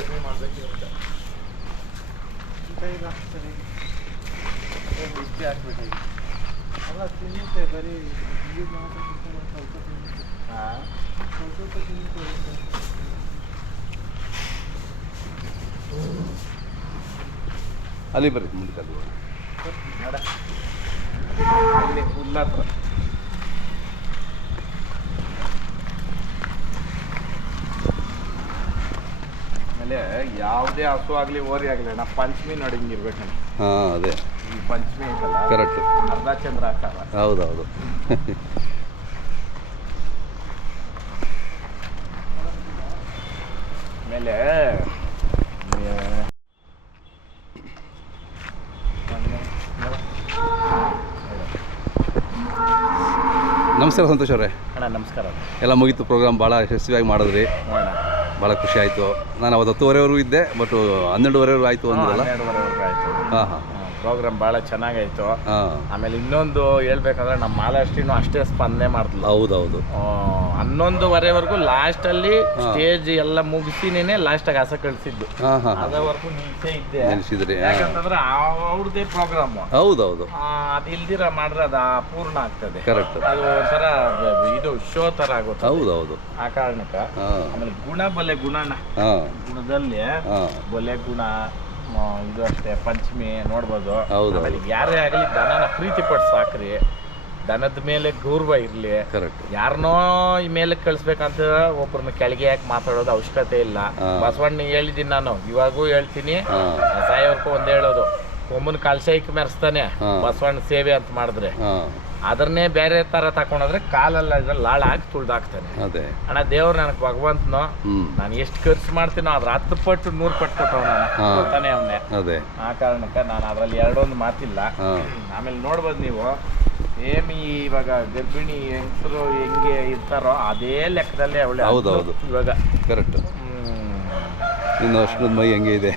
ಕಡಿಮೆ ಮಾಡಬೇಕಿರುತ್ತೆ. ಇಷ್ಟೇ ಹಾಕ್ಬೇಕಾಗಿ ಅಲ್ಲ ತಿನ್ನುತ್ತೆ ಬರೀ ಇಲ್ಲಿ ಮಾತ್ರ ಸ್ವಲ್ಪ ತಿನ್ನುತ್ತೆ. ಹಾಂ ಸ್ವಲ್ಪ ತಿನ್ನುತ್ತೆ. ಅಲ್ಲಿ ಬರ್ರಿ ಮುಂದೆ ಅದು ನೋಡ ಅಲ್ಲಿ ಹುಲ್ಲ ಹತ್ರ ಆಮೇಲೆ ಯಾವುದೇ ಹಸು ಆಗಲಿ ಓರಿ ಆಗಲಿ ನಾ ಪಂಚಮಿ ನೋಡಿ ಹಿಂಗಿರ್ಬೇಕಂತ. ಹಾಂ ಅದೇ ಈ ಪಂಚಮಿ ಐತಲ್ಲ ಕರೆಕ್ಟ್. ಅರ್ಧ ಚಂದ್ರ ಆಕಾರ. ಹೌದೌದು. ಆಮೇಲೆ ನಮಸ್ಕಾರ ಸಂತೋಷ್ ಅವರೇ. ಅಣ್ಣ ನಮಸ್ಕಾರ. ಎಲ್ಲ ಮುಗೀತು ಪ್ರೋಗ್ರಾಮ್, ಭಾಳ ಯಶಸ್ವಿಯಾಗಿ ಮಾಡಿದ್ರಿ, ಭಾಳ ಖುಷಿ ಆಯಿತು. ನಾನು ಅವತ್ತು 10:30ವರೆಗೂ ಇದ್ದೆ, ಬಟ್ 12:30ವರೆಗೂ ಆಯಿತು ಅಂದ್ರಲ್ಲ. 12:30 ಆಯಿತು. ಹಾಂ ಹಾಂ ಪ್ರೋಗ್ರಾಮ್ ಭಾಳ ಚೆನ್ನಾಗಾಯಿತು. ಹಾಂ ಆಮೇಲೆ ಇನ್ನೊಂದು ಹೇಳ್ಬೇಕಂದ್ರೆ ನಮ್ಮ ಮಾಲಾಷ್ಟಿನೂ ಅಷ್ಟೇ ಸ್ಪಂದನೆ ಮಾಡಿದ್ಲು. ಹೌದೌದು. 11:30ವರೆಗೂ ಲಾಸ್ಟಲ್ಲಿ ಸ್ಟೇಜ್ ಎಲ್ಲ ಮುಗಿಸಿನೇ ಲಾಸ್ಟಾಗಿ ಹಸ ಕಳಿಸಿದ್ದು. ಹಾಂ ಹಾಂ ಅದವರೆಗೂ ನಿಲ್ಸೇ ಇದ್ದೆ. ನಿಲ್ಲಿಸಿದ್ರಿ. ಯಾಕಂತಂದ್ರೆ ಅವ್ರದ್ದೇ ಪ್ರೋಗ್ರಾಮ್ ಹೌದೌದು. ಅದು ಇಲ್ದಿರ ಮಾಡಿದ್ರೆ ಅದು ಅಪೂರ್ಣ ಆಗ್ತದೆ. ಕರೆಕ್ಟ್. ಅದು ಒಂಥರ ಇದು ಶೋ ಥರ ಆಗುತ್ತೆ. ಹೌದೌದು. ಆ ಕಾರಣಕ್ಕೆ ಹಾಂ ಆಮೇಲೆ ಗುಣ ಬಲೆ ಗುಣನ ಹಾಂ ಗುಣದಲ್ಲಿ ಹಾಂ ಬಲೆ ಗುಣ ಇದು ಅಷ್ಟೇ ಪಂಚಮಿ ನೋಡ್ಬೋದು. ಹೌದು. ಆಮೇಲೆ ಯಾರೇ ಆಗಲಿ ದನನ ಪ್ರೀತಿ ಪಟ್ಟು ಸಾಕ್ರಿ, ದನದ ಮೇಲೆ ಗೌರವ ಇರಲಿ. ಕರೆಕ್ಟ್. ಯಾರನ್ನೋ ಈ ಮೇಲೆ ಕಳಿಸ್ಬೇಕಂತ ಒಬ್ಬರನ್ನ ಕೆಳಗೆ ಯಾಕೆ ಮಾತಾಡೋದು ಅವಶ್ಯಕತೆ ಇಲ್ಲ. ಬಸವಣ್ಣ ಹೇಳಿದ್ದೀನಿ ನಾನು, ಇವಾಗೂ ಹೇಳ್ತೀನಿ, ಸಾಯೋರ್ಗೂ ಒಂದ್ ಹೇಳೋದು, ಒಮ್ಮನ ಕಾಲ್ಸೈಕ್ ಮೆರೆಸ್ತಾನೆ ಬಸವಣ್ಣ ಸೇವೆ ಅಂತ ಮಾಡಿದ್ರೆ, ಅದನ್ನೇ ಬೇರೆ ತರ ತಕೊಂಡ್ರೆ ಕಾಲೆಲ್ಲ ಇದ್ರಲ್ಲಿ ಲಾಳ ಹಾಕಿ ತುಳ್ದಾಕ್ತಾನೆ. ಅದೇ ಅಣ್ಣ ದೇವ್ರು ನನಗೆ ಭಗವಂತನು ನಾನು ಎಷ್ಟು ಖರ್ಚು ಮಾಡ್ತೀನೋ ಅದ್ರ 10 ಪಟ್ಟು 100 ಪಟ್ಟು ಕೊಟ್ಟವನೇ ಅವನೇ. ಅದೇ ಆ ಕಾರಣಕ್ಕೆ ನಾನು ಅದರಲ್ಲಿ ಎರಡೊಂದು ಮಾತಿಲ್ಲ. ಆಮೇಲೆ ನೋಡ್ಬೋದು ನೀವು ಸೇಮ್ ಇವಾಗ ಗರ್ಭಿಣಿ ಹೆಂಗಸರು ಹೆಂಗೆ ಇರ್ತಾರೋ ಅದೇ ಲೆಕ್ಕದಲ್ಲೇ ಅವಳೆ. ಹೌದೌದು ಇವಾಗ ಕರೆಕ್ಟ್. ಇನ್ನು ಅಷ್ಟೊಂದು ಮೈ ಹೆಂಗೆ ಇದೆ.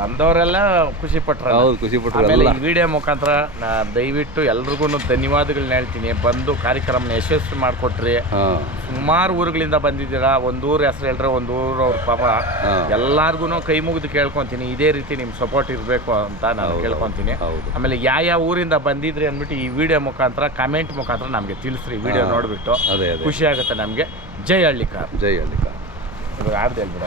ಬಂದವರೆಲ್ಲ ಖುಷಿ ಪಟ್ರ. ಹೌದು ಖುಷಿ ಪಟ್ರು. ಆಮೇಲೆ ಈ ವಿಡಿಯೋ ಮುಖಾಂತರ ದಯವಿಟ್ಟು ಎಲ್ರಿಗೂ ಧನ್ಯವಾದಗಳನ್ನ ಹೇಳ್ತೀನಿ. ಬಂದು ಕಾರ್ಯಕ್ರಮನ ಯಶಸ್ವಿ ಮಾಡಿಕೊಟ್ರಿ. ಸುಮಾರು ಊರುಗಳಿಂದ ಬಂದಿದ್ದೀರಾ. ಒಂದೂರು ಹೆಸರು ಹೇಳ್ರೆ ಒಂದೂರು ಅವ್ರ ಪಾಪ ಎಲ್ಲಾರ್ಗು ಕೈ ಮುಗಿದು ಕೇಳ್ಕೊತೀನಿ, ಇದೇ ರೀತಿ ನಿಮ್ಮ ಸಪೋರ್ಟ್ ಇರಬೇಕು ಅಂತ ನಾನು ಕೇಳ್ಕೊತೀನಿ. ಆಮೇಲೆ ಯಾವ ಊರಿಂದ ಬಂದಿದ್ರಿ ಅಂದ್ಬಿಟ್ಟು ಈ ವಿಡಿಯೋ ಮುಖಾಂತರ ಕಮೆಂಟ್ ಮುಖಾಂತರ ನಮಗೆ ತಿಳಿಸ್ರಿ. ವಿಡಿಯೋ ನೋಡ್ಬಿಟ್ಟು ಖುಷಿ ಆಗುತ್ತೆ ನಮಗೆ. ಜೈ ಹಳ್ಳಿಕಾರ್. ಜೈ ಹಳ್ಳಿಕಾರ್. ಇವಾಗ ಆಡ್ದೆ ಹೇಳ್ಬಿಡ.